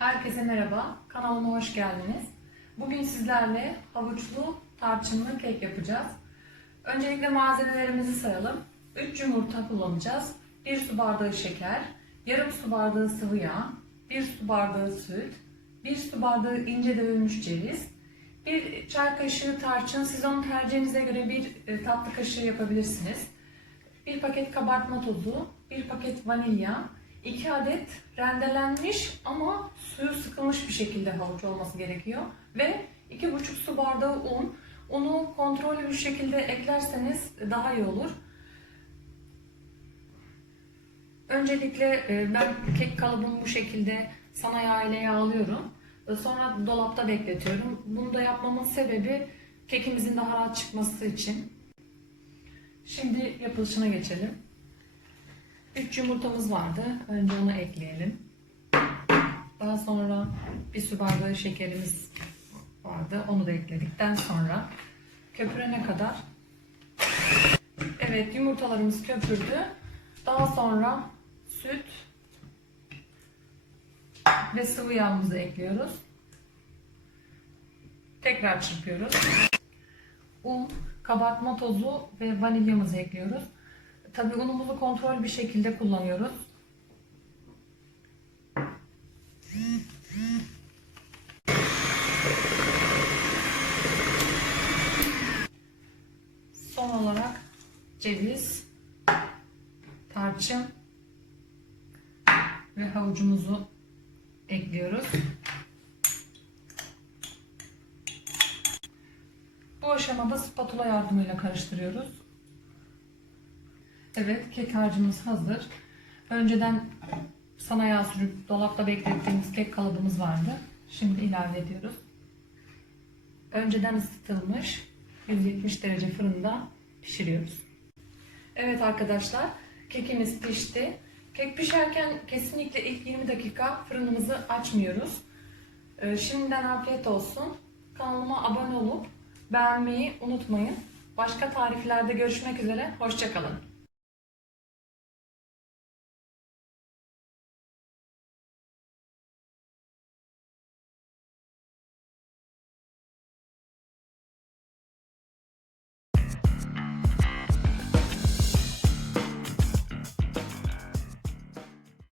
Herkese merhaba, kanalıma hoş geldiniz. Bugün sizlerle havuçlu tarçınlı kek yapacağız. Öncelikle malzemelerimizi sayalım. 3 yumurta kullanacağız. 1 su bardağı şeker, yarım su bardağı sıvı yağ, 1 su bardağı süt, 1 su bardağı ince dövülmüş ceviz, 1 çay kaşığı tarçın, siz onun tercihinize göre bir e, tatlı kaşığı yapabilirsiniz. 1 paket kabartma tozu, 1 paket vanilya, 2 adet rendelenmiş ama suyu sıkılmış bir şekilde havuç olması gerekiyor. Ve 2,5 su bardağı un. Unu kontrollü bir şekilde eklerseniz daha iyi olur. Öncelikle e, ben kek kalıbımı bu şekilde sana yağ ile yağlıyorum. E, Sonra dolapta bekletiyorum. Bunu da yapmamın sebebi kekimizin daha rahat çıkması için. Şimdi yapılışına geçelim. 3 yumurtamız vardı. Önce onu ekleyelim. Daha sonra bir su bardağı şekerimiz vardı. Onu da ekledikten sonra köpürene kadar Evet yumurtalarımız köpürdü. Daha sonra süt ve sıvı yağımızı ekliyoruz. Tekrar çırpıyoruz. Un, kabartma tozu ve vanilyamızı ekliyoruz. Tabii unumuzu kontrol bir şekilde kullanıyoruz. Son olarak ceviz, tarçın ve havucumuzu ekliyoruz. Bu aşamada spatula yardımıyla karıştırıyoruz. Evet, kek harcımız hazır. Önceden sana yağ sürüp dolapta beklettiğimiz kek kalıbımız vardı. Şimdi ilave ediyoruz. Önceden ısıtılmış 170 derece fırında pişiriyoruz. Evet arkadaşlar, kekimiz pişti. Kek pişerken kesinlikle ilk 20 dakika fırınımızı açmıyoruz. Ee, Şimdiden afiyet olsun. Kanalıma abone olup beğenmeyi unutmayın. Başka tariflerde görüşmek üzere. Hoşçakalın.